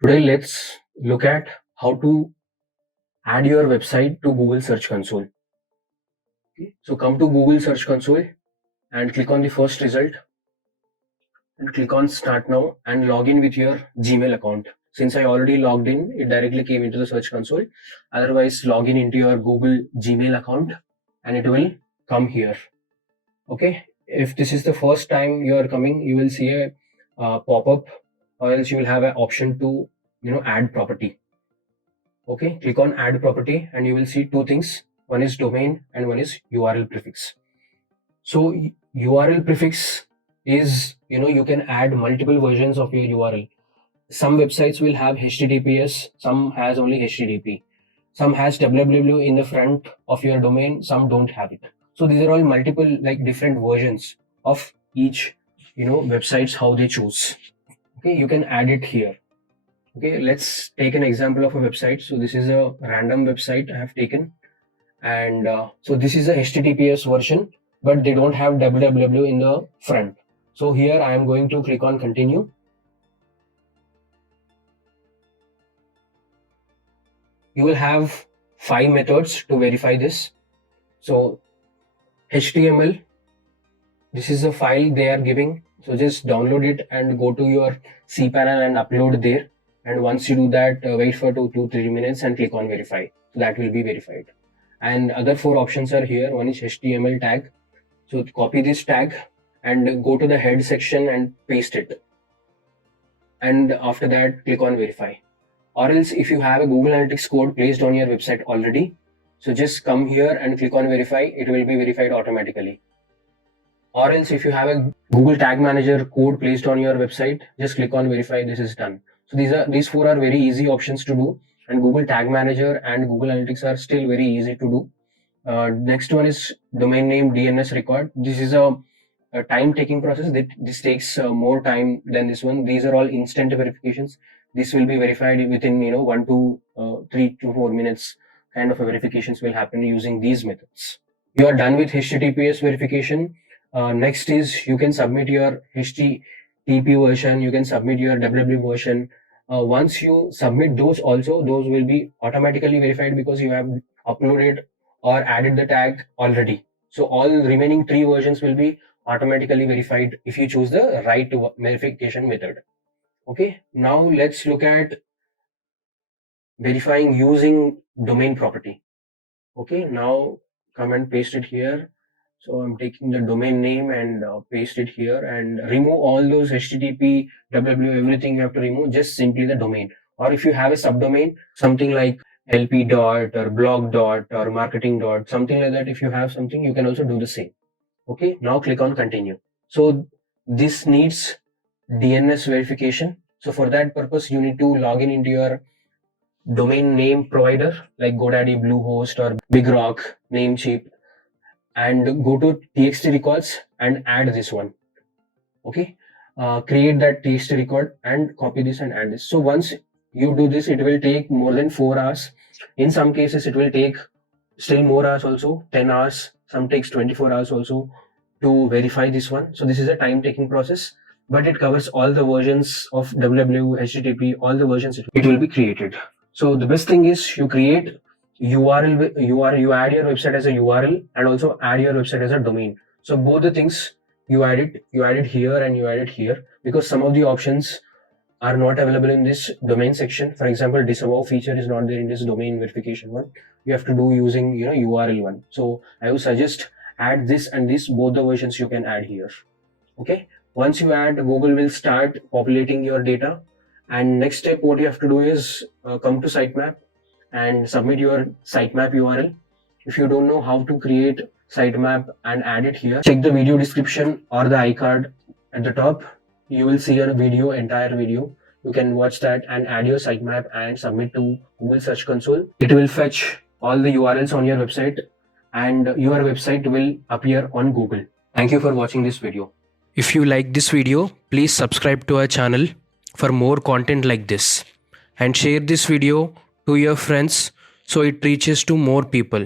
Today, let's look at how to add your website to Google Search Console. Okay. So come to Google Search Console and click on the first result and click on Start Now and log in with your Gmail account. Since I already logged in, it directly came into the Search Console. Otherwise, log in into your Google Gmail account and it will come here. Okay. If this is the first time you are coming, you will see a pop-up, or else you will have an option to add property. Okay, click on add property and you will see two things. One is domain and one is URL prefix. So URL prefix is, you can add multiple versions of your URL. Some websites will have HTTPS, some has only HTTP, some has www in the front of your domain, some don't have it. So these are all multiple different versions of each websites, how they choose. Okay, you can add it here. Okay, let's take an example of a website. So this is a random website I have taken, and so this is a HTTPS version, but they don't have www in the front. So here I am going to click on continue. You will have 5 methods to verify this. So HTML, this is a file they are giving. So just download it and go to your cPanel and upload there. And once you do that, wait for 2 to 3 minutes and click on verify. So that will be verified. And other 4 options are here. One is HTML tag. So copy this tag and go to the head section and paste it. And after that, click on verify. Or else if you have a Google Analytics code placed on your website already, so just come here and click on verify. It will be verified automatically. Or else if you have a Google Tag Manager code placed on your website, just click on verify. This is done. So these 4 are very easy options to do, and Google Tag Manager and Google Analytics are still very easy to do. Next one is domain name DNS record. This is a time-taking process. This takes more time than this one. These are all instant verifications. This will be verified within 1 to 3 to 4 minutes. Kind of verifications will happen using these methods. You are done with HTTPS verification. Next is you can submit your HTTP version. You can submit your www version. Once you submit those also, those will be automatically verified because you have uploaded or added the tag already. So all remaining 3 versions will be automatically verified if you choose the right verification method. Okay, now let's look at verifying using domain property. Okay, now come and paste it here. So I'm taking the domain name and paste it here and remove all those HTTP, www, everything you have to remove, just simply the domain. Or if you have a subdomain, something like lp dot or blog dot or marketing dot, something like that, if you have something, you can also do the same. Okay, now click on continue. So this needs DNS verification. So for that purpose, you need to log in into your domain name provider like GoDaddy, Bluehost or BigRock, Namecheap, and go to txt records and add this one. Okay, create that txt record and copy this and add this. So once you do this, it will take more than 4 hours. In some cases, it will take still more hours also, 10 hours. Some takes 24 hours also to verify this one. So this is a time-taking process, but it covers all the versions of www, HTTP, all the versions it will be created. So the best thing is you create URL, you add your website as a URL and also add your website as a domain. So both the things you add it here and you add it here, because some of the options are not available in this domain section. For example, disavow feature is not there in this domain verification one. You have to do using URL one. So I would suggest add this and this, both the versions you can add here. Okay, once you add, Google will start populating your data, and next step what you have to do is come to sitemap and submit your sitemap URL. If you don't know how to create sitemap and add it here, check the video description or the iCard at the top. You will see a video, entire video. You can watch that and add your sitemap and submit to Google Search Console. It will fetch all the URLs on your website and your website will appear on Google. Thank you for watching this video. If you like this video, please subscribe to our channel for more content like this and share this video to your friends so it reaches to more people.